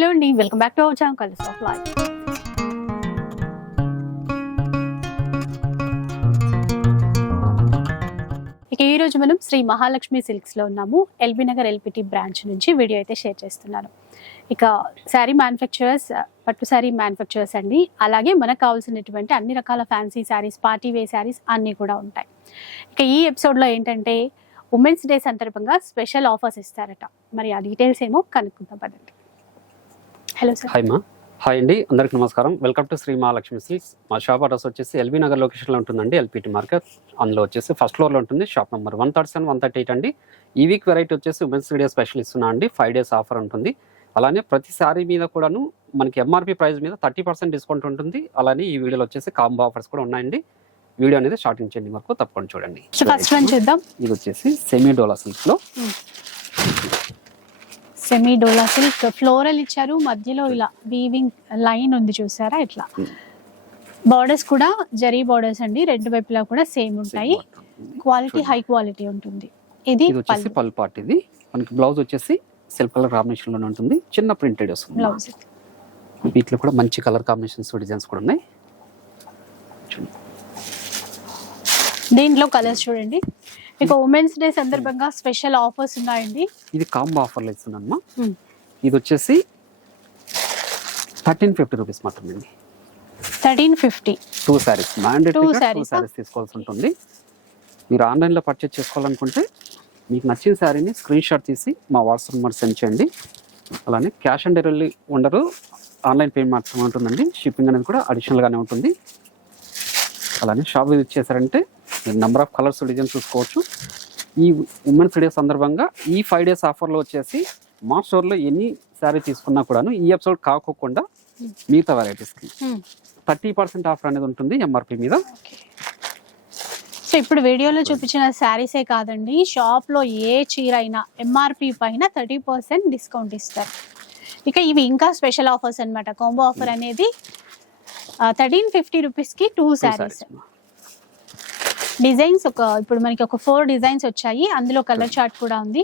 Hello అండి welcome back to our channel colours of life ఇక ఈ రోజు మనం శ్రీ మహాలక్ష్మి సిల్క్స్లో ఉన్నాము. ఎల్బీ నగర్ ఎల్పిటి బ్రాంచ్ నుంచి వీడియో అయితే షేర్ చేస్తున్నాను. ఇక శారీ మ్యానుఫ్యాక్చరర్స్ పట్టు శారీ మ్యానుఫ్యాక్చరర్స్ అండి. అలాగే మనకు కావాల్సినటువంటి అన్ని రకాల fancy saris party wear saris అన్నీ కూడా ఉంటాయి. ఇక ఈ ఎపిసోడ్లో ఏంటంటే ఉమెన్స్ డే సందర్భంగా స్పెషల్ ఆఫర్స్ ఇస్తారట. మరి ఆ డీటెయిల్స్ ఏమో కనుక్కుందాం పదండి. Hello sir. హాయ్ మా. హాయ్ అండి. అందరికి నమస్కారం. Welcome to Sri Mahalakshmi Silks. మా షాప్ అడ్రస్ వచ్చేసి ఎల్బీ నగర్ లొకేషన్లో ఉంటుందండి. LPT market. అందులో వచ్చేసి ఫస్ట్ ఫ్లోర్లో ఉంటుంది. Shop number one thirty seven one thirty eight అండి. ఈ వీక్ వెరైటీ వచ్చేసి ఉమెన్స్ డే స్పెషల్ ఇస్తున్నా అండి. ఫైవ్ డేస్ ఆఫర్ ఉంటుంది. అలానే ప్రతి మీద కూడాను మనకి ఎంఆర్పి ప్రైస్ మీద థర్టీ పర్సెంట్ డిస్కౌంట్ ఉంటుంది. అలానే ఈ వీడియోలో వచ్చేసి కాంబో ఆఫర్స్ కూడా ఉన్నాయండి. వీడియో అనేది స్టార్టింగ్ చేయండి వరకు తప్పకుండా చూడండి. ఫస్ట్ వన్ చూద్దాం. ఇది వచ్చేసి సెమీ డోలా సిల్క్లో. సెమీ డోలా సిల్క్ ఫ్లోరల్ ఇచ్చారు. మధ్యలో ఇలా వీవింగ్ లైన్ ఉంది చూసారా? ఇట్లా. Hmm. బార్డర్స్ కూడా జరీ బార్డర్స్ అండి. రెండు వైపులా కూడా సేమ్ ఉంటాయి. క్వాలిటీ హై క్వాలిటీ ఉంటుంది. ఇది వచ్చేసి పల్ పార్ట్ ఇది. మనకి బ్లౌజ్ వచ్చేసి సెల్ఫ్ కలర్ కాంబినేషన్లోనే ఉంటుంది. చిన్న ప్రింటెడ్ వస్తుంది. బ్లౌజ్ వీటిలో కూడా మంచి కలర్ కాంబినేషన్స్ డిజైన్స్ కూడా ఉన్నాయి. దీంట్లో కలర్స్ చూడండి. ఇక ఉమెన్స్ డే సందర్భంగా స్పెషల్ ఆఫర్స్ ఉన్నాయండి. ఇది కాంబో ఆఫర్లో ఇస్తున్నానమ్మా. ఇది వచ్చేసి థర్టీన్ ఫిఫ్టీ రూపీస్ మాత్రమే అండి thirteen fifty two saris mandatory two? Saris తీసుకోవాల్సి ఉంటుంది. మీరు ఆన్లైన్లో పర్చేస్ చేసుకోవాలనుకుంటే మీకు నచ్చిన శారీని స్క్రీన్ షాట్ తీసి మా వాట్సాప్ నెంబర్ సెండ్ చేయండి. అలానే క్యాష్ ఆన్ డెలివరీ ఉండరు ఆన్లైన్ పేమెంట్ మాత్రమే ఉంటుందండి. షిప్పింగ్ అనేది కూడా అడిషనల్గానే ఉంటుంది. అలానే షాప్ విజిట్ చేశారంటే మీరు నెంబర్ ఆఫ్ కలర్స్ డిజైన్ చూసుకోవచ్చు. ఈ ఉమెన్స్ డే సందర్భంగా ఈ ఫైవ్ డేస్ ఆఫర్లో వచ్చేసి మా స్టోర్లో ఎన్ని శారీ తీసుకున్నా కూడాను ఈ ఎపిసోడ్ కాకోకుండా మిగతా వెరైటీస్కి థర్టీ పర్సెంట్ ఆఫర్ అనేది ఉంటుంది ఎంఆర్పి మీద. సో ఇప్పుడు వీడియోలో చూపించిన శారీసే కాదండి. షాప్లో ఏ చీర అయినా ఎంఆర్పి పైన థర్టీ పర్సెంట్ డిస్కౌంట్ ఇస్తారు. ఇక ఇవి ఇంకా స్పెషల్ ఆఫర్స్ అన్నమాట. కాంబో ఆఫర్ అనేది థర్టీన్ ఫిఫ్టీ రూపీస్కి టూ శారీస్. డిజైన్స్ ఒక ఇప్పుడు మనకి ఒక ఫోర్ డిజైన్స్ వచ్చాయి. అందులో కలర్ చార్ట్ కూడా ఉంది.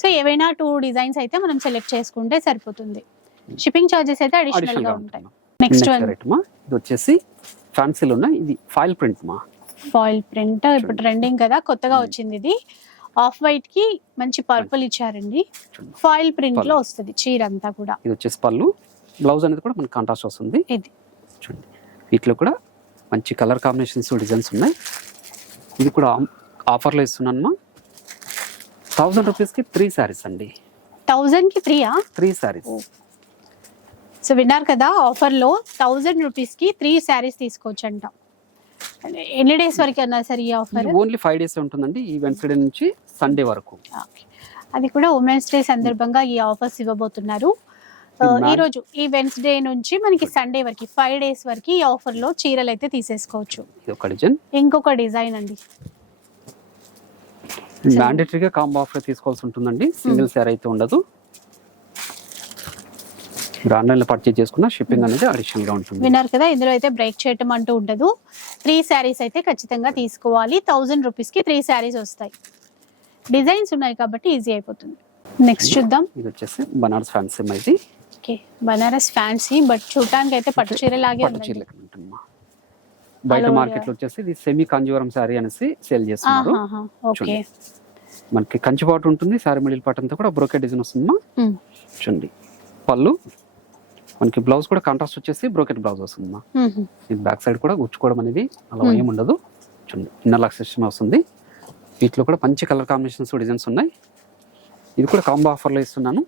సో ఏవైనా టూ డిజైన్స్ అయితే మనం సెలెక్ట్ చేసుకుంటే సరిపోతుంది. షిప్పింగ్ ఛార్జెస్ అయితే అడిషనల్గా ఉంటాయి. నెక్స్ట్ వన్ ఇది వచ్చేసి ఫ్యాన్సీలో ఉన్న ఇది ఫైల్ ప్రింట్ మా? ఫాయిల్ ప్రింట్ ఇప్పుడు ట్రెండింగ్ కదా కొత్తగా వచ్చింది ఇది. ఆఫ్ వైట్కి మంచి పర్పుల్ ఇచ్చారండి. ఫాయిల్ ప్రింట్లో. వస్తుంది చీర అంతా కూడా. ఇది వచ్చేసి పళ్ళు. బ్లౌజ్ అనేది కూడా మనకి కాంట్రాస్ట్ వస్తుంది. ఇది. చూడండి. వీటిలో కూడా మంచి కలర్ కాంబినేషన్స్ డిజైన్స్ ఉన్నాయి. ఇది కూడా ఆఫర్లో ఇస్తున్నాను మా థౌజండ్ రూపీస్కి త్రీ శారీస్ అండి. థౌజండ్కి ఫ్రీయా? త్రీ శారీస్ సో విన్నారు కదా ఆఫర్లో థౌజండ్ రూపీస్కి త్రీ శారీస్ తీసుకోవచ్చు అంట ఎన్ని డేస్ వరకు అన్నా సార్ ఈ ఆఫర్? ఓన్లీ ఫైవ్ డేస్ ఉంటుందండి ఈ వెన్స్డే నుంచి సండే వరకు. అది కూడా ఉమెన్స్ డే సందర్భంగా ఈ ఆఫర్స్ ఇవ్వబోతున్నారు. ఈ రోజు ఈ వెన్స్డే నుంచి మనకి సండే వరకు ఫైవ్ డేస్ వరకు ఈ ఆఫర్లో చీరలు అయితే తీసేసుకోవచ్చు. ఇది ఒక డిజైన్? ఇంకొక డిజైన్ అండి. మ్యాండేటరీగా కాంబో ఆఫర్ తీసుకోవాల్సి ఉంటుందండి. సింగిల్ శారీ అయితే ఉండదు. ఆన్లైన్లో పర్చేజ్ చేసుకున్న షిప్పింగ్ అనేది అడిషనల్గా ఉంటుంది. విన్నారు కదా ఇందులో అయితే బ్రేక్ చేయటం అంటూ ఉండదు. త్రీ శారీస్ అయితే ఖచ్చితంగా తీసుకోవాలి. థౌజండ్ రూపీస్కి త్రీ శారీస్ వస్తాయి. డిజైన్స్ ఉన్నాయి కాబట్టి ఈజీ అయిపోతుంది. నెక్స్ట్ చూద్దాం. ఇది వచ్చేసి బనారస్ ఫ్యాన్సీ ఇది ఓకే. బనారస్ ఫ్యాన్సీ బట్ చూడటానికి అయితే పట్టు చీర లాగే పట్టు చీర. బయట. మార్కెట్లో వచ్చేసి ఇది సెమీ కాంజీవరం శారీ అనేసి సేల్ చేస్తున్నారు. ఓకే మనకి కంచి పాటు ఉంటుంది శారీ మిడిల్ పార్ట్ అంతా కూడా బ్రోకెట్ డిజైన్ వస్తుందమ్మా. చూడండి. పళ్ళు మనకి బ్లౌజ్ కూడా కాంట్రాస్ట్ వచ్చేసి బ్రోకెట్ బ్లౌజ్ వస్తుందమ్మా. బ్యాక్ సైడ్ కూడా గుచ్చుకోవడం అనేది అలా Hmm. ఏమి ఉండదు. చూడండి ఇన్నర్ సెక్షన్ వస్తుంది. వీటిలో కూడా మంచి కలర్ కాంబినేషన్స్ డిజైన్స్ ఉన్నాయి. ఇది కూడా కాంబో ఆఫర్లో ఇస్తున్నాను.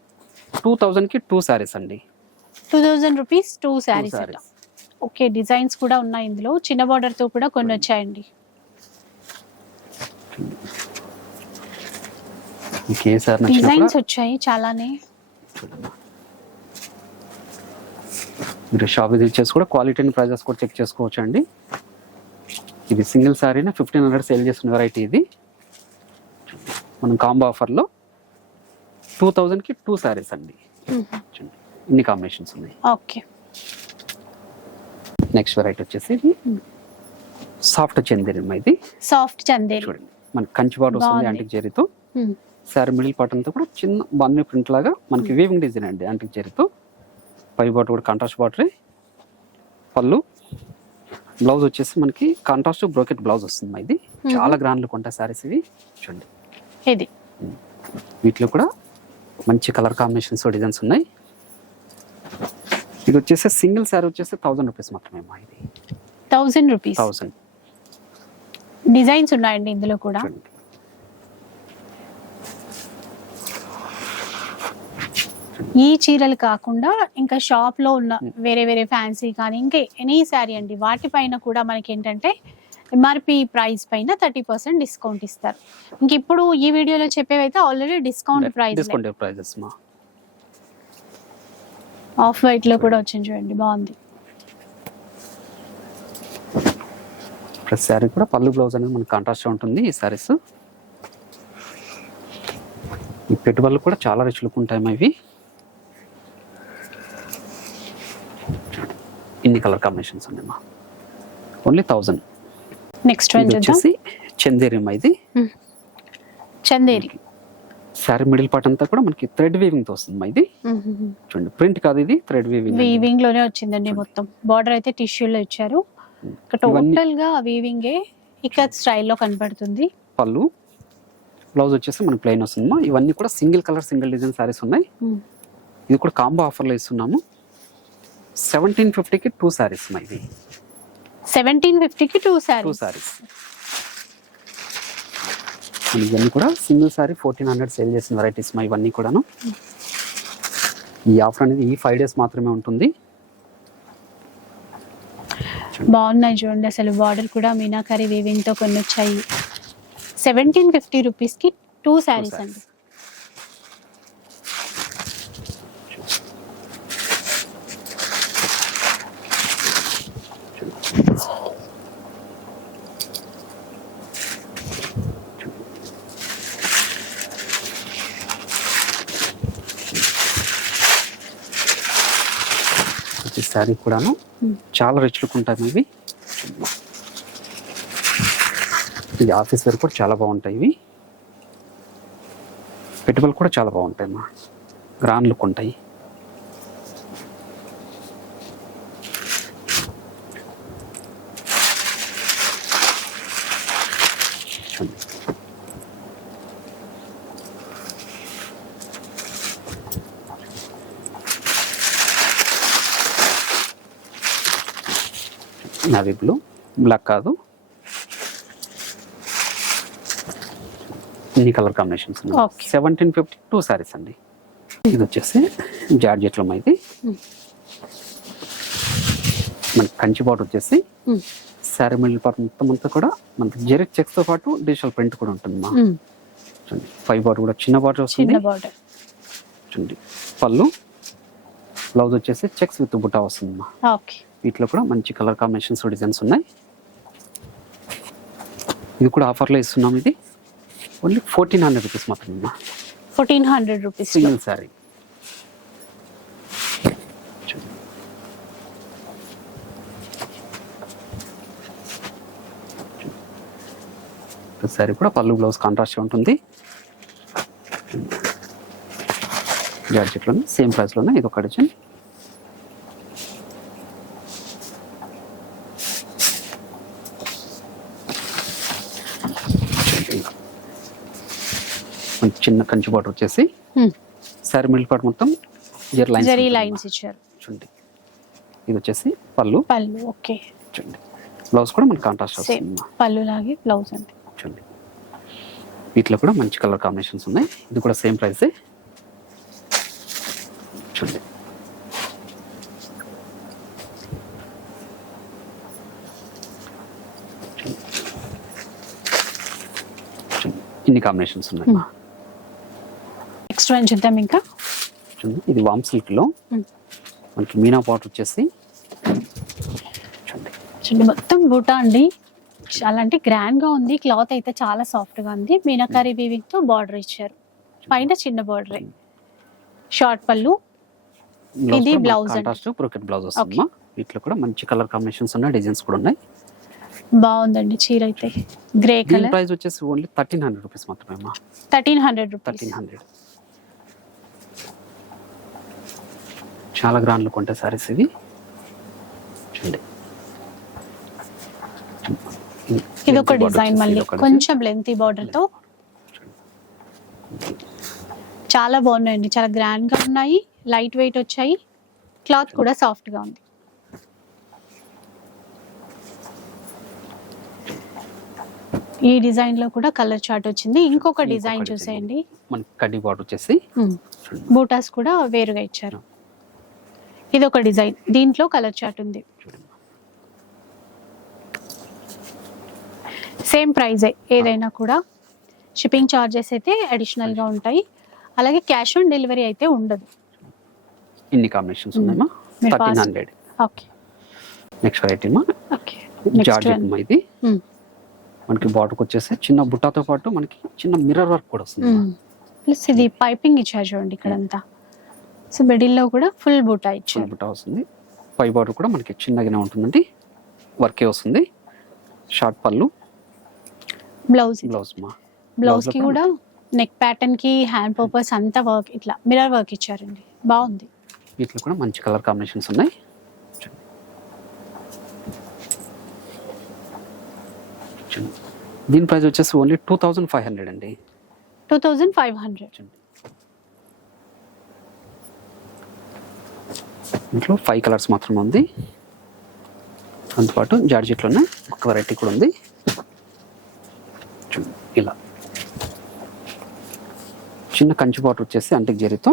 టూ కి టూ శారీస్ అండి. Two thousand rupees two saris okay designs కూడా ఉన్నాయి ఇందులో. చిన్న బార్డర్తో కూడా కొన్ని వచ్చాయండి. డిజైన్స్ వచ్చాయి చాలానే. మీరు షాప్ విజిట్ చేసి కూడా క్వాలిటీ అండ్ ప్రైజెస్ కూడా చెక్ చేసుకోవచ్చు అండి ఇది సింగిల్ శారీని ఫిఫ్టీన్ హండ్రెడ్ సేల్ చేసిన వెరైటీ ఇది. మనం కాంబో ఆఫర్లో టూ థౌజండ్కి టూ శారీస్ అండి. ఇన్ని కాంబినేషన్స్ ఉన్నాయి. ఓకే. నెక్స్ట్ వెరైటీ వచ్చేసి సాఫ్ట్ చందేరిమ్మ ఇది. సాఫ్ట్ చందేరి. చూడండి. మనకి కంచి బాట్ వస్తుంది. యాంటిక్ జరీతో. శారీ మిడిల్ పార్ట్ అంతా కూడా చిన్న బన్నీ ప్రింట్ లాగా మనకి వీవింగ్ డిజైన్ అండి యాంటిక్ జరీతో. పై బాటర్ కూడా కాంట్రాస్ట్ బాటరే పళ్ళు. బ్లౌజ్ వచ్చేసి మనకి కాంట్రాస్ట్ బ్రోకెట్ బ్లౌజ్ వస్తుంది మా ఇది చాలా గ్రాండ్ లుక్ ఉంటాయి సారీస్ ఇవి. చూడండి. ఇది. వీటిలో కూడా మంచి కలర్ కాంబినేషన్స్ డిజైన్స్ ఉన్నాయి. ఇది వచ్చేసి సింగిల్ శారీ వచ్చేసి థౌసండ్ రూపీస్ మాత్రమే మా ఇది. Thousand rupees? థౌసండ్. డిజైన్స్ ఉన్నాయండి ఇందులో కూడా? ఈ చీరలు కాకుండా ఇంకా షాప్లో ఉన్న వేరే వేరే ఫ్యాన్సీ కానీ ఇంకా ఎనీ శారీ అండి. వాటిపైన కూడా మనకి ఏంటంటే ఎంఆర్పి ప్రైస్ పైన థర్టీ పర్సెంట్ డిస్కౌంట్ ఇస్తారు. ఇంక ఇప్పుడు ఈ వీడియోలో చెప్పేవైతే already discount price discount prices మా. ఆఫ్ వైట్లో కూడా వచ్చింది చూడండి బాగుంది. ప్రతి శారీ కూడా పళ్ళు బ్లౌజ్ అనేది మనకి కాంట్రాస్ట్ ఉంటుంది ఈ శారీస్ ఈ పెట్టుబడులు కూడా చాలా రిచ్ లుక్ ఉంటాయి మా ఇవి. ఇన్ని కలర్ కాంబినేషన్స్ ఉన్నాయి మా. ఓన్లీ థౌజండ్ నెక్స్ట్ వచ్చేసి చందేరి మా ఇది. చందేరి. శారీ మిడిల్ పార్ట్ అంతా కూడా మనకి థ్రెడ్ వీవింగ్తో వస్తుంది ఇది చూడండి ప్రింట్ కాదు ఇది థ్రెడ్ వీవింగ్ వీవింగ్లోనే వచ్చిందండి మొత్తం. బార్డర్ అయితే టిష్యూలో ఇచ్చారు. టోటల్గా వీవింగే ఇక స్టైల్లో కనపడుతుంది పళ్ళు బ్లౌజ్ వచ్చేసి మనకి ప్లెయిన్ వస్తుంది మా ఇవన్నీ కూడా single colour single design saris ఉన్నాయి. ఇది కూడా కాంబో ఆఫర్లో ఇస్తున్నాము. సెవెంటీన్ ఫిఫ్టీకి టూ శారీస్ మా ఇది. సెవెంటీన్ ఫిఫ్టీకి టూ టూ శారీస్ శారీస్ ఇవన్నీ కూడా single sari fourteen hundred sale చేసిన వెరైటీస్ మా ఇవన్నీ కూడాను. ఈ ఆఫర్ అనేది ఈ ఫైవ్ డేస్ మాత్రమే ఉంటుంది. బాగున్నాయి చూడండి అసలు బార్డర్ కూడా మీనాకరి వీవింగ్తో కొన్ని వచ్చాయి సెవెంటీన్ ఫిఫ్టీ రూపీస్కి టూ శారీస్ అండి ఈ శారీ కూడాను. చాలా రిచ్ లుక్ ఉంటాయి ఇవి. ఇది ఆఫీస్ వేర్ కూడా చాలా బాగుంటాయి ఇవి. పెట్టుబడులు కూడా చాలా బాగుంటాయి మా. గ్రాండ్ లుక్ ఉంటాయి. చూడండి. నావీ బ్లూ బ్లాక్ కాదు. ఇన్ని colour combinations. Seventeen fifty two saris అండి. ఇది వచ్చేసి జార్జెట్లో ఇది. మనకి కంచి బాటర్ వచ్చేసి శారీ మిడిల్ పార్ట్ మొత్తం అంతా కూడా మనకి జెరిక్ చెక్స్తో పాటు డిజిటల్ ప్రింట్ కూడా ఉంటుంది మా. చూడండి. ఫైవ్ బాటర్ కూడా చిన్న బాటర్ వస్తుంది. చూడండి. పళ్ళు. బ్లౌజ్ వచ్చేసి చెక్స్ విత్ బుట్టా వస్తుంది మా. ఓకే. వీటిలో కూడా మంచి కలర్ కాంబినేషన్స్ డిజైన్స్ ఉన్నాయి. ఇది కూడా ఆఫర్లో ఇస్తున్నాం ఇది. ఓన్లీ ఫోర్టీన్ హండ్రెడ్ రూపీస్ మాత్రమే fourteen hundred rupees single sari sari కూడా పళ్ళు బ్లౌజ్ కాంట్రాస్ట్ ఉంటుంది. జార్జెట్లోనే సేమ్ ప్రైస్లోనే ఇది ఒక డిజైన్ చిన్న కంచి బాటర్ వచ్చేసి శారీ మిడిల్ పార్ట్ మొత్తం జరీ లైన్స్ జరీ లైన్స్. ఇచ్చారు. చూడండి. ఇది వచ్చేసి పళ్ళు. పళ్ళు ఓకే. చూడండి. బ్లౌజ్ కూడా మనకి కాంట్రాస్ట్ వస్తుంది. పళ్ళు లాగే బ్లౌజ్ అండి చూడండి. వీటిలో కూడా మంచి కలర్ కాంబినేషన్స్ ఉన్నాయి. ఇది కూడా సేమ్ ప్రైసే చూడండి. ఇన్ని కాంబినేషన్స్ ఉన్నాయి. నెక్స్ట్ వన్ చూద్దాం ఇంకా? ఇది వామ్ సిల్క్లో Hmm. మనకి మీనా పాట్ వచ్చేసి చూడండి మొత్తం బూటా అండి. చాలా అంటే గ్రాండ్గా ఉంది. క్లాత్ అయితే చాలా సాఫ్ట్గా ఉంది మీనాకారి వీవింగ్తో బార్డర్ ఇచ్చారు. పైన చిన్న బార్డర్. షార్ట్ పళ్ళు. ఇది blouse అండి. బ్రోకెట్ బ్లౌజ్ వీటిలో కూడా మంచి కలర్ కాంబినేషన్స్ ఉన్నాయి డిజైన్స్ కూడా ఉన్నాయి. బాగుందండి చీర అయితే. Grey colour. ప్రైస్ వచ్చేసి ఓన్లీ థర్టీన్ హండ్రెడ్ రూపీస్ మాత్రమే అమ్మా. Thirteen hundred rupees. Thirteen hundred. చాలా గ్రాండ్ లుక్ ఉంటాయి సారీస్ ఇవి. చూడండి. ఇది ఒక డిజైన్ మళ్ళీ. కొంచెం లెంతీ బార్డర్తో. చాలా బాగున్నాయండి. చాలా గ్రాండ్గా ఉన్నాయి. లైట్ వెయిట్ వచ్చాయి. క్లాత్ కూడా సాఫ్ట్గా ఉంది. ఈ డిజైన్లో కూడా కలర్ చార్ట్ వచ్చింది. ఇంకొక డిజైన్. చూసేయండి. మనకి కడ్డీ బార్డర్ వచ్చేసి. బూటాస్ కూడా వేరుగా ఇచ్చారు. ఇది ఒక డిజైన్. దీంట్లో కలర్ చార్ట్ ఉంది. సేమ్ ప్రైజే ఏదైనా కూడా. షిప్పింగ్ చార్జెస్ అయితే అడిషనల్గా ఉంటాయి. అలాగే క్యాష్ ఆన్ డెలివరీ అయితే ఉండదు. ఇన్ని కాంబినేషన్స్ ఉన్నాయమ్మా? Thirteen hundred. Okay. Next variety okay. Georgette ఇది. మనకి బార్డర్కి వచ్చేసి చిన్న బుట్టాతో పాటు మనకి చిన్న మిర్రర్ వర్క్ కూడా వస్తుంది ప్లస్ ఇది పైపింగ్ ఇచ్చారు చూడండి ఇక్కడంతా. సో మిడిల్లో కూడా ఫుల్ బూటా ఫుల్ ఇచ్చారు బుట్టా వస్తుంది. పై బార్డర్ కూడా మనకి చిన్నగానే ఉంటుందండి. వర్కే వస్తుంది. షార్ట్ పళ్ళు. బ్లౌజ్. బ్లౌజ్ మా. బ్లౌజ్కి కూడా నెక్ ప్యాటర్న్కి హ్యాండ్ పర్పస్ అంతా వర్క్ ఇట్లా మిర్రర్ వర్క్ ఇచ్చారండి. బాగుంది. వీటిలో కూడా మంచి కలర్ కాంబినేషన్స్ ఉన్నాయి. దీని ప్రైస్ వచ్చేసి only two thousand five hundred అండి. Two thousand five hundred. ఇంట్లో ఫైవ్ కలర్స్ మాత్రమే ఉంది. దాంతోపాటు జార్జెట్లోనే ఒక వెరైటీ కూడా ఉంది. ఇలా. చిన్న కంచి బాటర్ వచ్చేసి అంటికి జరితో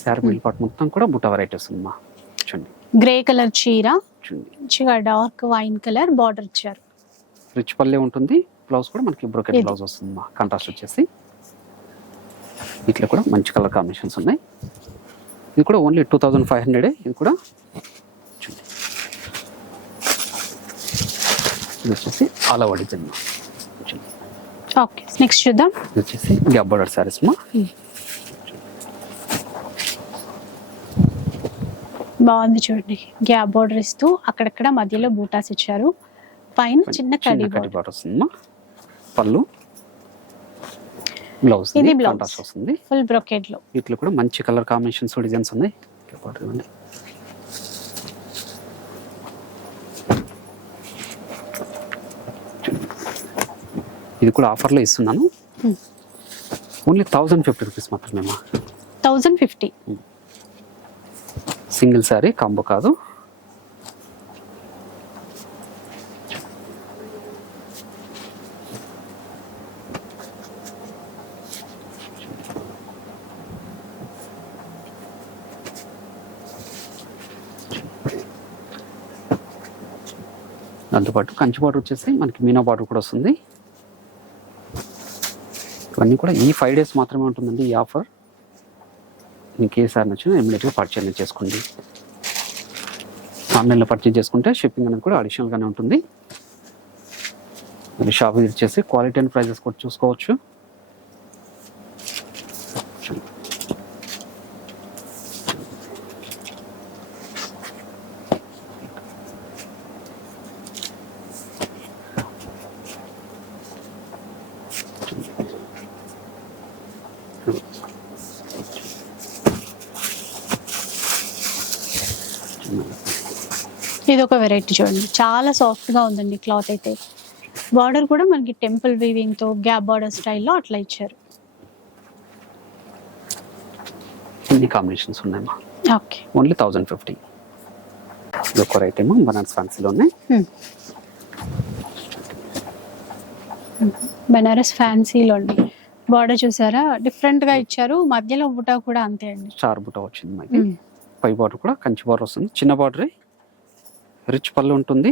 శారీ మిల్ పాట్ మొత్తం కూడా బుట్ట వెరైటీ వస్తుందమ్మా చూడండి. గ్రే కలర్ చీర మంచిగా డార్క్ వైన్ కలర్ బార్డర్ ఇచ్చారు రిచ్ పల్లె ఉంటుంది. బ్లౌజ్ కూడా మనకి బ్రోకెట్. బ్లౌజ్ వస్తుందమ్మా. కాంట్రాస్ట్ వచ్చేసి. వీటిలో కూడా మంచి కలర్ కాంబినేషన్స్ ఉన్నాయి. ఇది కూడా only two thousand five hundred ఇది కూడా ఇది వచ్చేసి ఆల్ ఓవర్ డిజైన్ అమ్మా. చూడండి. ఓకే నెక్స్ట్ చూద్దాం. ఇది వచ్చేసి గ్యాప్ బార్డర్ సారీస్ మా. బాగుంది చూడండి. గ్యాప్ బార్డర్ ఇస్తూ అక్కడక్కడ మధ్యలో బూటాస్ ఇచ్చారు. పైన చిన్న కడి బార్డర్. వస్తుందమ్మా పళ్ళు. బ్లౌజ్ ఇది. కాంట్రాస్ట్ వస్తుంది. ఫుల్ బ్రొకెట్లో వీటిలో కూడా మంచి కలర్ కాంబినేషన్స్ డిజైన్స్ ఉన్నాయి. ఇది కూడా ఆఫర్లో ఇస్తున్నాను. Only thousand fifty rupees మాత్రమేమా? Thousand fifty single sari combo కాదు. దాంతోపాటు కంచి బార్డర్ వచ్చేసి మనకి మీనా బార్డర్ కూడా వస్తుంది. ఇవన్నీ కూడా ఈ ఫైవ్ డేస్ మాత్రమే ఉంటుందండి ఈ ఆఫర్ మీకు ఏ సార్ నచ్చినా ఇమీడియట్గా పర్చేజ్ చేసుకోండి. ఆన్లైన్లో పర్చేజ్ చేసుకుంటే షిప్పింగ్ అనేది కూడా అడిషనల్గానే ఉంటుంది. షాప్ విజిట్ చేసి క్వాలిటీ అండ్ ప్రైజెస్ కూడా చూసుకోవచ్చు. ఇది ఒక వెరైటీ చూడండి. చాలా సాఫ్ట్గా ఉందండి క్లాత్ అయితే. బార్డర్ కూడా మనకి టెంపుల్ వీవింగ్తో గ్యాప్ బార్డర్ స్టైల్లో అట్లా ఇచ్చారు. ఇన్ని కాంబినేషన్స్ ఉన్నాయమ్మా ఓకే ఓన్లీ థౌజండ్ ఫిఫ్టీ ఇది ఒక రైట్ ఏమో బనారస్ ఫ్యాన్సీలో ఉన్నాయి బనారస్ ఫ్యాన్సీలో అండి. బార్డర్ చూసారా? డిఫరెంట్గా ఇచ్చారు. మధ్యలో బుటా కూడా అంతే అండి. స్టార్ బుట్ట వచ్చింది మనకి పై బార్డర్ కూడా కంచి బార్డర్ వస్తుంది. చిన్న బార్డరే రిచ్ పళ్ళు ఉంటుంది.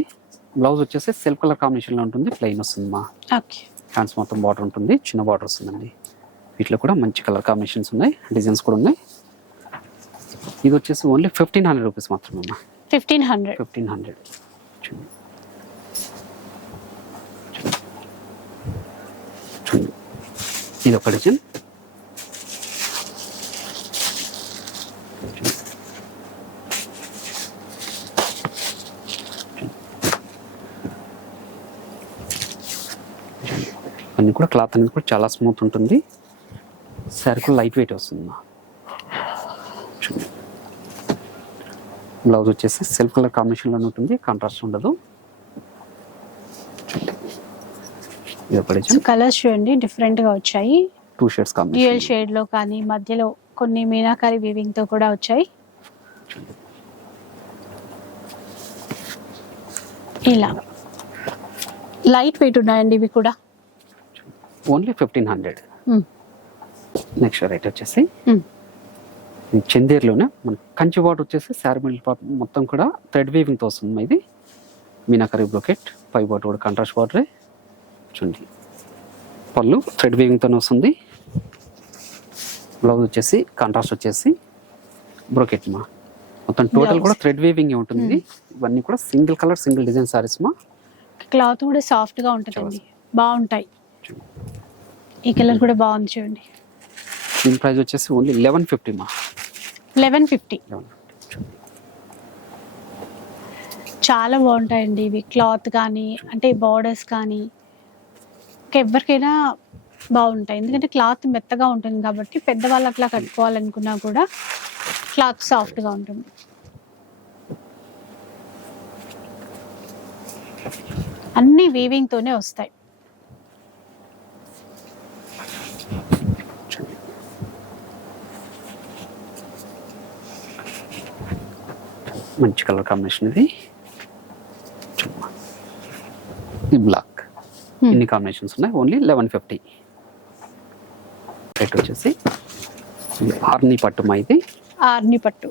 బ్లౌజ్ వచ్చేసి సెల్ఫ్ కలర్ కాంబినేషన్లో ఉంటుంది. ప్లెయిన్ వస్తుంది మా ఓకే. హ్యాండ్స్ మొత్తం బార్డర్ ఉంటుంది. చిన్న బార్డర్ వస్తుందండి. వీటిలో కూడా మంచి కలర్ కాంబినేషన్స్ ఉన్నాయి. డిజైన్స్ కూడా ఉన్నాయి. ఇది వచ్చేసి ఓన్లీ ఫిఫ్టీన్ హండ్రెడ్ రూపీస్ మాత్రమే అమ్మా ఫిఫ్టీన్ హండ్రెడ్. Fifteen hundred. ఇది ఒక డిజైన్ అన్నీ కూడా క్లాత్ అనేది కూడా చాలా స్మూత్ ఉంటుంది. శారీ కూడా లైట్ వెయిట్ వస్తుంది బ్లౌజ్ వచ్చేసి సెల్ఫ్ కలర్ కాంబినేషన్లో ఉంటుంది. కాంట్రాస్ట్ ఉండదు. కలర్స్ చూడండి డిఫరెంట్గా వచ్చాయి. టూ షేడ్స్ డ్యూయల్ షేడ్లో కానీ మధ్యలో కొన్ని మీనాకారి వీవింగ్తో కూడా వచ్చాయి. ఇలా. లైట్ వెయిట్ ఉన్నాయండి ఇవి కూడా. Only fifteen hundred. Next rate వచ్చేసి చందేర్లోనే మన కంచి బాట్ వచ్చేసి శారీ మొత్తం కూడా థ్రెడ్ వీవింగ్తో వస్తుంది. ఇది మీనాకరీ బ్రొకెట్ పై బాట్ కూడా కాంట్రాస్ట్ బార్డరే చూడండి. పళ్ళు థ్రెడ్ వీవింగ్తోనే వస్తుంది. బ్లౌజ్ వచ్చేసి కాంట్రాస్ట్ వచ్చేసి బ్రొకెట్ మా. మొత్తం టోటల్. కూడా థ్రెడ్ వీవింగ్ ఉంటుంది. ఇవన్నీ కూడా single colour single design saris మా. క్లాత్ కూడా సాఫ్ట్గా ఉంటుందండి. బాగుంటాయి. ఈ కలర్ కూడా బాగుంది చూడండి. దీని ప్రైస్ వచ్చేసి ఓన్లీ లెవెన్ ఫిఫ్టీ మా. Eleven fifty. చాలా బాగుంటాయండి ఇవి. క్లాత్ కానీ అంటే బార్డర్స్ కానీ. ఎవరికైనా బాగుంటాయి. ఎందుకంటే క్లాత్ మెత్తగా ఉంటుంది కాబట్టి పెద్దవాళ్ళు అట్లా కట్టుకోవాలనుకున్నా కూడా క్లాత్ సాఫ్ట్గా ఉంటుంది. అన్ని వీవింగ్ తోనే వస్తాయి. మంచి కలర్ కాంబినేషన్ ఇది. Black Hmm. ఇన్ని కాంబినేషన్స్ ఉన్నాయి. ఓన్లీ లెవెన్ ఫిఫ్టీ రేట్ వచ్చేసి ఆర్ని పట్టు మా ఇది. ఆర్ని పట్టు.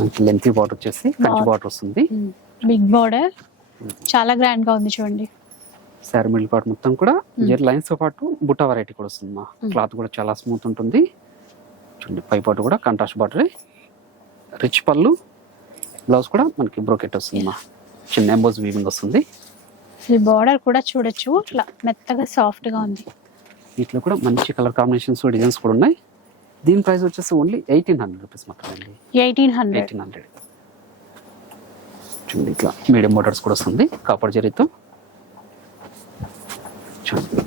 మంచి లెంతీ బార్డర్ వచ్చేసి కంచి. బార్డర్ వస్తుంది. బిగ్ బార్డర్ చాలా గ్రాండ్గా ఉంది చూడండి. శారీ మిడిల్ పార్ట్ మొత్తం కూడా జర్ లైన్స్తో పాటు బుట్ట వెరైటీ కూడా వస్తుంది మా. క్లాత్ కూడా చాలా స్మూత్ ఉంటుంది. చూడండి పై పాటు కూడా contrast border rich pallu blouse కూడా మనకి బ్రోకెట్ వస్తుంది చిన్న ఎంబోజ్ వీవింగ్ వస్తుంది. ఈ బార్డర్ కూడా చూడొచ్చు. ఇట్లా మెత్తగా సాఫ్ట్గా ఉంది. వీటిలో కూడా మంచి కలర్ కాంబినేషన్స్ డిజైన్స్ కూడా ఉన్నాయి. దీని ప్రైస్ వచ్చేసి ఓన్లీ ఎయిటీన్ హండ్రెడ్ రూపీస్ మాత్రమే ఎయిటీన్ హండ్రెడ్. Eighteen hundred. చూడండి ఇట్లా మీడియం మోటార్స్ కూడా వస్తుంది. కాపర్ జరీతో చూడండి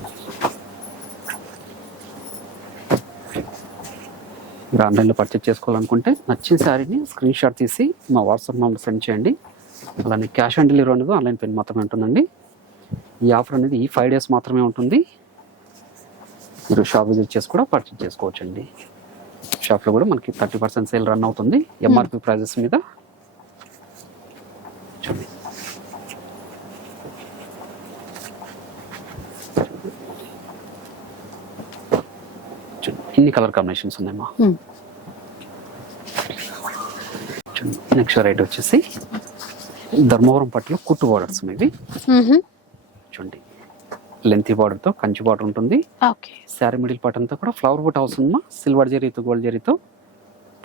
మీరు ఆన్లైన్లో పర్చేస్ చేసుకోవాలనుకుంటే నచ్చిన శారీని స్క్రీన్ షాట్ తీసి మా వాట్సాప్ నెంబర్ సెండ్ చేయండి. అలానే క్యాష్ ఆన్ డెలివరీ అనేది ఆన్లైన్ పేమెంట్ మాత్రమే ఉంటుందండి. ఈ ఆఫర్ అనేది ఈ ఫైవ్ డేస్ మాత్రమే ఉంటుంది. మీరు షాప్ విజిట్ చేసి కూడా పర్చేస్ చేసుకోవచ్చండి. షాప్లో కూడా మనకి థర్టీ పర్సెంట్ సేల్ రన్ అవుతుంది. ఎంఆర్పి ప్రైజెస్ మీద. చూడండి చూడండి, ఇన్ని కలర్ కాంబినేషన్స్ ఉన్నాయమ్మా. నెక్స్ట్ రైట్ వచ్చేసి ధర్మవరం పట్టులో కుట్టు బార్డర్స్ ఇవి చూడండి. లెంతీ బార్డర్తో కంచి బార్డర్ ఉంటుంది. ఓకే. శారీ మిడిల్ పార్ట్ అంతా కూడా ఫ్లవర్ బుట్ హౌస్ ఉందమ్మా. సిల్వర్ జరీతో గోల్డ్ జరీతో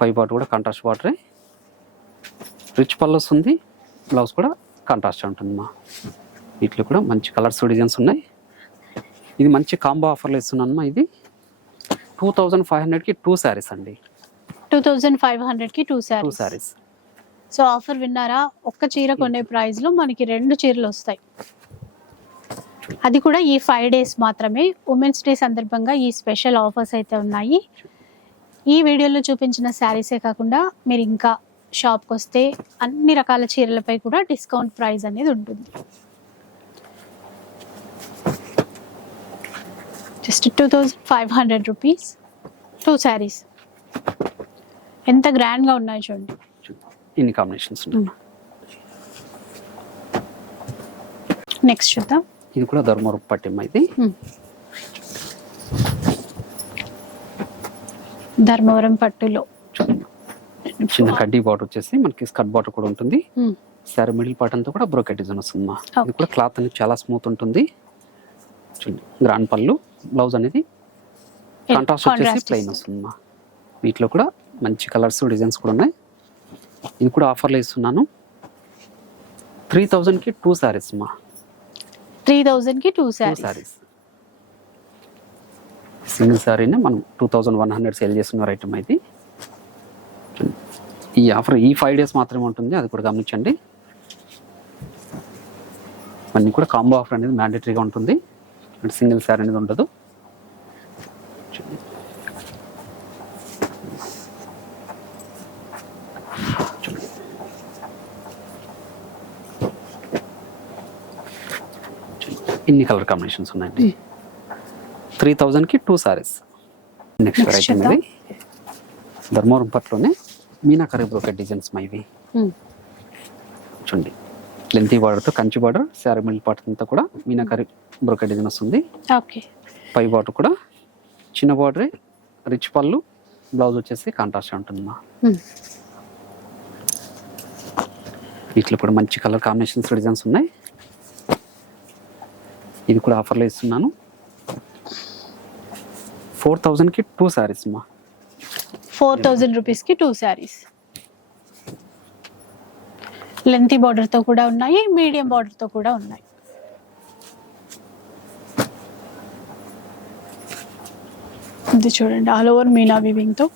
పై పార్ట్ కూడా కాంట్రాస్ట్ బార్డరే రిచ్ పళ్ళు వస్తుంది బ్లౌజ్ కూడా కాంట్రాస్ట్ ఉంటుందమ్మా. వీటిలో కూడా మంచి కలర్స్ డిజైన్స్ ఉన్నాయి. ఇది మంచి కాంబో ఆఫర్లో ఇస్తున్నానమ్మా ఇది. టూ థౌజండ్ ఫైవ్ హండ్రెడ్కి టూ శారీస్ అండి. టూ థౌజండ్ ఫైవ్ హండ్రెడ్కి two two sarees. Sarees. So offer విన్నారా? ఒక్క చీర కొనే ప్రైస్లో మనకి రెండు చీరలు వస్తాయి. అది కూడా ఈ ఫైవ్ డేస్ మాత్రమే. ఉమెన్స్ డే సందర్భంగా ఈ స్పెషల్ ఆఫర్స్ అయితే ఉన్నాయి. ఈ వీడియోలో చూపించిన శారీసే కాకుండా మీరు ఇంకా షాప్కి వస్తే అన్ని రకాల చీరలపై కూడా డిస్కౌంట్ ప్రైస్ అనేది ఉంటుంది. Just two thousand five hundred rupees. Two sarees ఎంత గ్రాండ్గా ఉన్నాయి చూడండి. ఇన్ని కాంబినేషన్స్ ఉన్నాయి. నెక్స్ట్ చూద్దాం. ఇది కూడా ధర్మవరం పట్టిమ్మ ఇది. ధర్మవరం పట్టులో. చిన్న కడ్డీ బార్డర్ వచ్చేసి మనకి స్కర్ట్ బార్డర్ కూడా ఉంటుంది. శారీ మిడిల్ పార్ట్ అంతా కూడా బ్రోకెట్ డిజైన్ వస్తుంది ఇది. కూడా క్లాత్ అనేది చాలా స్మూత్ ఉంటుంది. చూడండి గ్రాండ్ పళ్ళు. బ్లౌజ్ అనేది కాంట్రాస్ట్ వచ్చేసి ప్లెయిన్. వస్తుంది వీటిలో కూడా మంచి కలర్స్ డిజైన్స్ కూడా ఉన్నాయి. ఇది కూడా ఆఫర్లో ఇస్తున్నాను. త్రీ థౌజండ్కి టూ శారీస్ మా త్రీ థౌజండ్కి టూ శారీస్ సింగిల్ శారీని మనం two thousand one hundred sale చేస్తున్న ఐటమ్ చూడండి. ఈ ఆఫర్ ఈ ఫైవ్ డేస్ మాత్రమే ఉంటుంది అది కూడా గమనించండి. అన్నీ కూడా కాంబో ఆఫర్ అనేది మ్యాండేటరీగా ఉంటుంది. అంటే సింగిల్ స్టార్ అనేది ఉండదు. ఇన్ని కలర్ కాంబినేషన్స్ ఉన్నాయండి. త్రీ థౌజండ్కి టూ సారీస్. నెక్స్ట్ వెరైటీ అనేది ధర్మవరం పట్లోనే మీనాకరీ బ్రోకెట్ డిజైన్స్ మా ఇవి. చూడండి. లెంతీ బార్డర్తో కంచి బార్డర్ శారీ మిల్ పార్ట్ అంతా కూడా మీనాకరీ బ్రోకెట్ డిజైన్ వస్తుంది. ఓకే. పై బార్డర్ కూడా చిన్న బార్డరే రిచ్ పళ్ళు బ్లౌజ్ వచ్చేసి కాంట్రాస్ట్ ఉంటుంది మా. వీటిలో కూడా మంచి కలర్ కాంబినేషన్స్ డిజైన్స్ ఉన్నాయి. ఇది కూడా ఆఫర్లో ఇస్తున్నాను. ఫోర్ థౌజండ్కి టూ శారీస్ మా. ఫోర్ థౌజండ్ రూపీస్కి టూ శారీస్. లెంతీ బార్డర్తో కూడా ఉన్నాయి మీడియం బార్డర్తో కూడా ఉన్నాయి. ఇది చూడండి ఆల్ ఓవర్ మీనా వివింగ్తో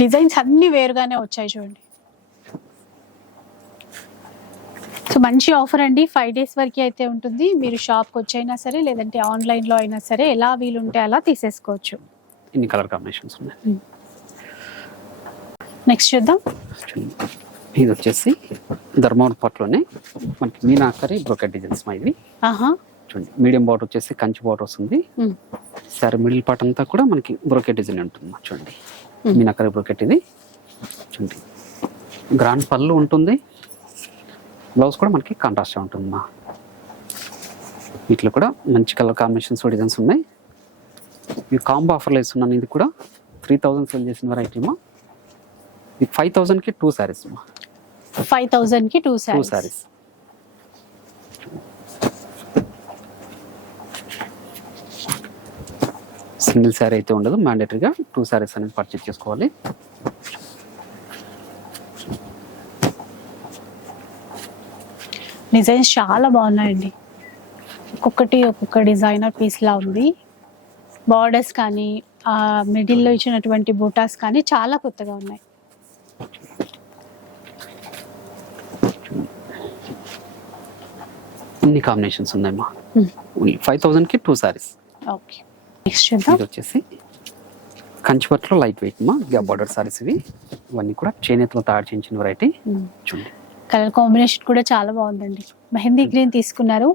డిజైన్స్ అన్నీ వేరుగానే వచ్చాయి చూడండి. సో మంచి ఆఫర్ అండి ఫైవ్ డేస్ వరకు అయితే ఉంటుంది. మీరు షాప్కి వచ్చైనా సరే లేదంటే ఆన్లైన్లో అయినా సరే ఎలా వీలుంటే అలా తీసేసుకోవచ్చు. ఇన్ని కలర్ కాంబినేషన్స్ ఉన్నాయి. నెక్స్ట్ చూద్దాం. ఇది వచ్చేసి ధర్మవరం పట్లోనే మనకి మీనాకరి బ్రోకెట్ డిజైన్స్ మా ఆహా. చూడండి మీడియం బార్డర్ వచ్చేసి కంచి బార్డర్ వస్తుంది. సరే మిడిల్ పార్ట్ అంతా కూడా మనకి బ్రోకెట్ డిజైన్ ఉంటుంది చూడండి. మీనాకరి బ్రోకెట్ ఇది. చూడండి గ్రాండ్ పళ్ళు ఉంటుంది. బ్లౌజ్ కూడా మనకి కాంట్రాస్ట్ ఉంటుంది మా. వీటిలో కూడా మంచి కలర్ కాంబినేషన్స్ డిజైన్స్ ఉన్నాయి. ఈ కాంబో ఆఫర్లో ఇస్తున్నాను ఇది కూడా. త్రీ థౌజండ్ సెల్ చేసిన వెరైటీ మా. ఇది ఫైవ్ థౌజండ్కి టూ శారీస్ మా. ఫైవ్ థౌజండ్కి టూ శారీస్. సింగిల్ శారీ అయితే ఉండదు మ్యాండేటరీగా టూ శారీస్ అనేది పర్చేజ్ చేసుకోవాలి. డిజైన్స్ చాలా బాగున్నాయండి. ఒక్కొక్కటి ఒక్కొక్క డిజైనర్ పీస్ లా ఉంది. బార్డర్స్ కానీ ఆ మిడిల్లో ఇచ్చినటువంటి బూటాస్ కానీ చాలా కొత్తగా ఉన్నాయి. ఇన్ని కాంబినేషన్స్ ఉన్నాయమ్మా Hmm. ఫైవ్ థౌజండ్కి టూ శారీస్ ఓకే నెక్స్ట్ చూద్దాం. ఇది వచ్చేసి కంచిపట్లో లైట్ వెయిట్ మా బార్డర్ శారీస్ ఇవి. ఇవన్నీ కూడా చేనేతలో తయారు చేయించిన వెరైటీ చూడండి. కలర్ కాంబినేషన్ కూడా చాలా బాగుందండి. మెహందీ గ్రీన్ తీసుకున్నారు.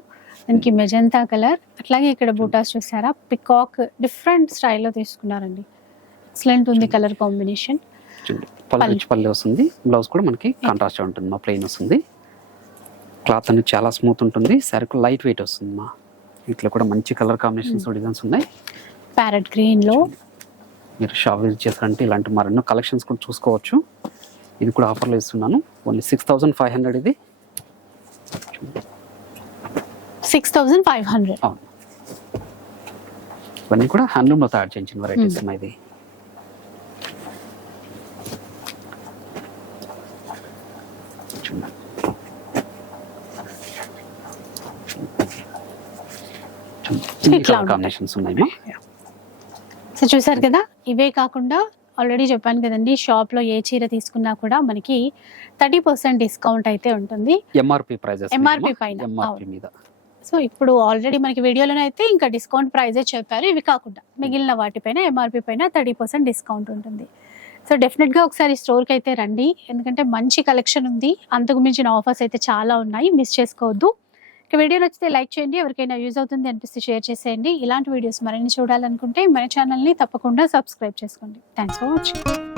దానికి మెజంతా కలర్ అట్లాగే ఇక్కడ బూటాస్ చూసారా? పికాక్ డిఫరెంట్ స్టైల్లో తీసుకున్నారండి. ఎక్సలెంట్ ఉంది కలర్ కాంబినేషన్ పళ్ళు పళ్ళు. వస్తుంది. బ్లౌజ్ కూడా మనకి కాంట్రాస్ట్ ఉంటుంది. మా ప్లెయిన్ వస్తుంది. క్లాత్ అనేది చాలా స్మూత్ ఉంటుంది. సరుకు లైట్ వెయిట్ వస్తుంది మా. వీటిలో కూడా మంచి కలర్ కాంబినేషన్స్ డిజైన్స్ ఉన్నాయి. ప్యారెట్ గ్రీన్లో మీరు షాప్ విజిట్ చేశారంటే ఇలాంటి మరెన్నో కలెక్షన్స్ కూడా చూసుకోవచ్చు. ఇది కూడా ఆఫర్లో ఇస్తున్నాను. Only six thousand five hundred ఇది. Six thousand five hundred. అవును. ఇవన్నీ కూడా హ్యాండ్లూమ్లో తయారు చేయించిన వెరైటీస్ మా ఇది చూడండి. చూడండి. ఇన్ని ఇట్లా కలర్ ఉంటాయి. కాంబినేషన్స్ సో చూసారు కదా? ఇవే కాకుండా ఆల్రెడీ చెప్పాను కదండి షాప్లో ఏ చీర తీసుకున్నా కూడా మనకి థర్టీ పర్సెంట్ డిస్కౌంట్ అయితే ఉంటుంది. ఎంఆర్పి ప్రైజెస్ పైన, ఎంఆర్పి అవును. మీద. సో ఇప్పుడు ఆల్రెడీ మనకి వీడియోలోనే అయితే ఇంకా డిస్కౌంట్ ప్రైజే చెప్పారు. ఇవి కాకుండా మిగిలిన వాటిపైన ఎంఆర్పి పైన థర్టీ పర్సెంట్ డిస్కౌంట్ ఉంటుంది. సో డెఫినెట్గా ఒకసారి స్టోర్కి అయితే రండి. ఎందుకంటే మంచి కలెక్షన్ ఉంది. అంతకు మించిన ఆఫర్స్ అయితే చాలా ఉన్నాయి. మిస్ చేసుకోవద్దు. ఇక వీడియో నచ్చితే లైక్ చేయండి ఎవరికైనా యూజ్ అవుతుంది అనిపిస్తే షేర్ చేసేయండి. ఇలాంటి వీడియోస్ మరిన్ని చూడాలనుకుంటే మన ఛానల్ని తప్పకుండా సబ్స్క్రైబ్ చేసుకోండి. Thanks for watching.